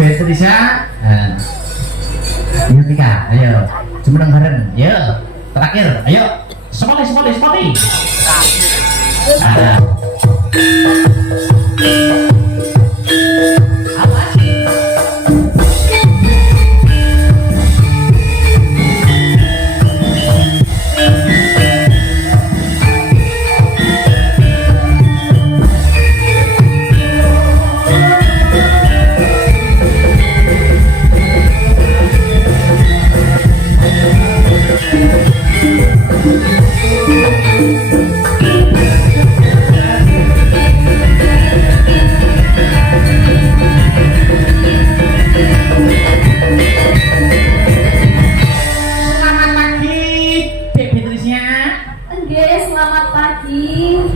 Patricia, Yutika, ayo, semenang bareng, yo, terakhir, ayo, sepoti.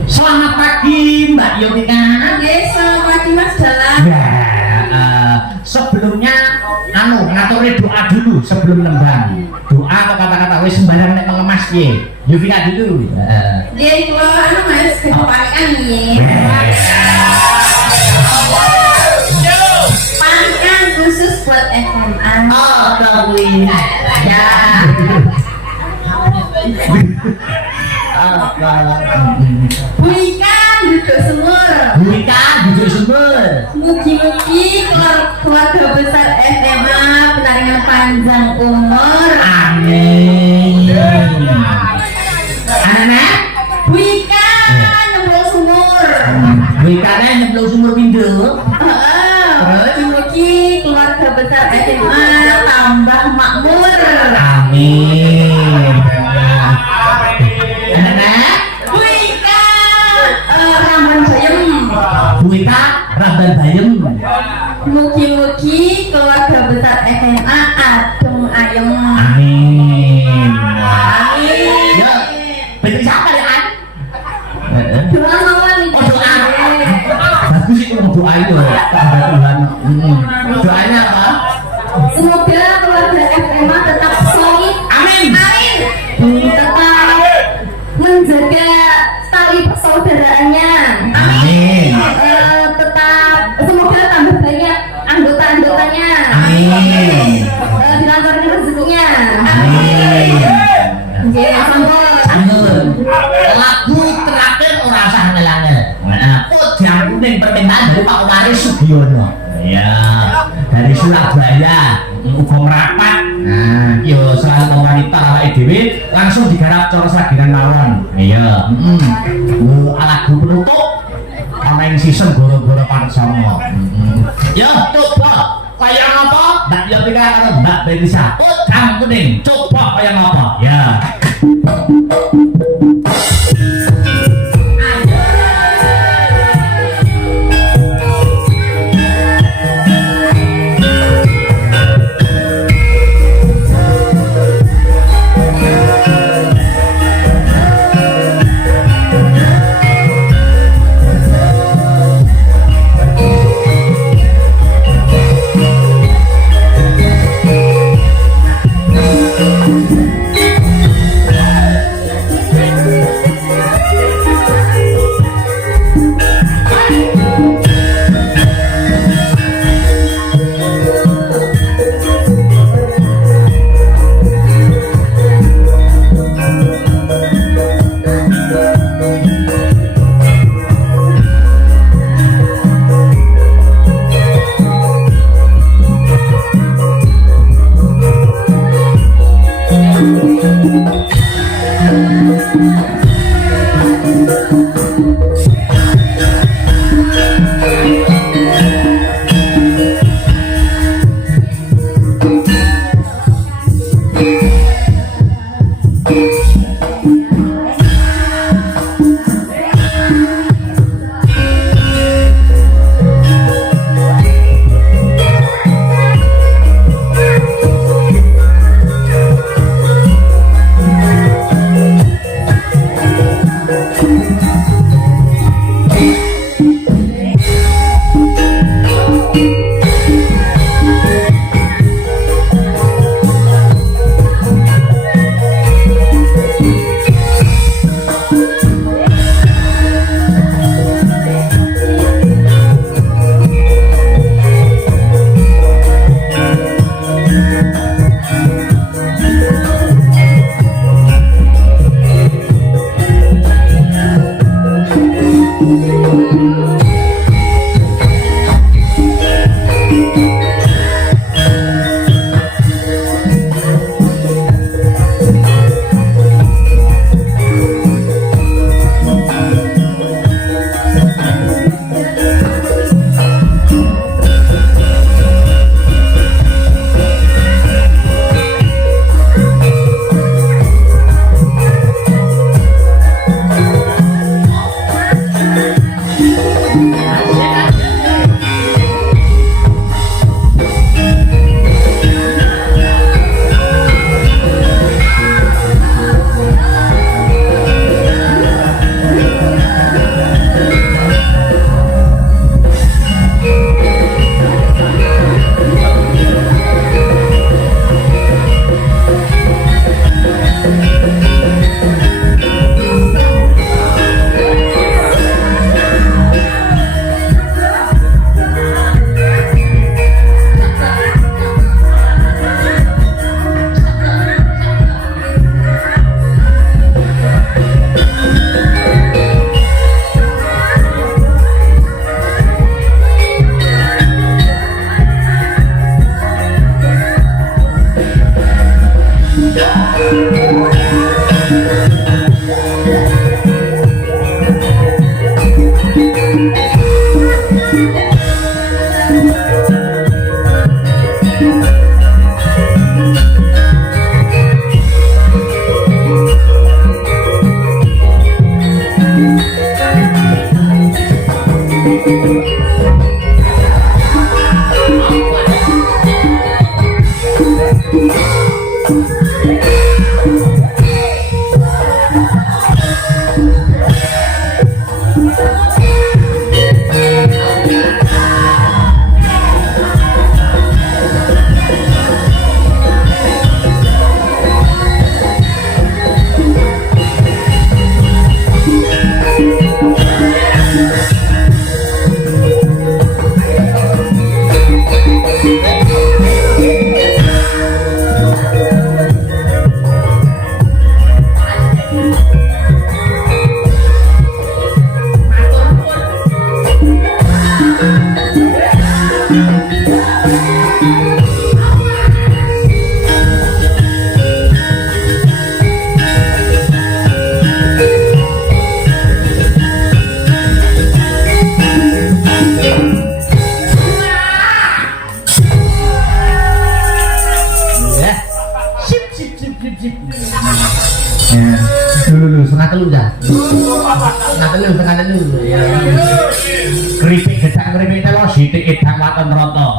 Selamat pagi Mbak Yonika. Selamat pagi Mas Dalang. Ya, sebelumnya ngaturnya doa dulu sebelum nembang. Doa atau kata-kata wis sembarang nek mengemas ye. Yonika dulu. Dia kalau Mas kepanikan nih. Panikan khusus buat SMA. Oh, kawin. Ya. Buikan duduk semur. Mugi-mugi keluarga besar SMA pendaringan panjang umur. Amin. Anak Buikan nyemplung sumur. Buikannya nyemplung sumur pintu. Mugi keluarga besar SMA tambah makmur. Amin. Ramban Bayem. Mugi-mugi keluarga besar SMA adem ayem. Amin. Amin. Ya, betul siapa ya kan? Doa mawon nih. Oh, doa. Bagus itu doa itu kepada Tuhan. Doanya apa? Semoga keluarga SMA tetap solid. Amin. Tetap menjaga tali persaudaraannya. Amin. Semoga tambah banyak anggota-anggotanya. Amin. Dilancarkan rezekinya. Amin. Sampun. Lagu terakhir ora usah ngelangel. Podium kuning permintaan dari Pak Waris Sugiono. Ya, dari Surabaya. Uga merapat. Nah, yo selalu wanita awake dhewe langsung digarap cara sagiran mawon. Iya, lagu penutup ana ing season goro-goro Parsama. Yo, coba kaya apa? Mbak Yotika karo Mbak Betisa. Podium kuning, coba kaya apa? Ya. Dulu setengah telu dah. Setengah telu ya. Keripik gedang keripik telo sithik edang waton rata.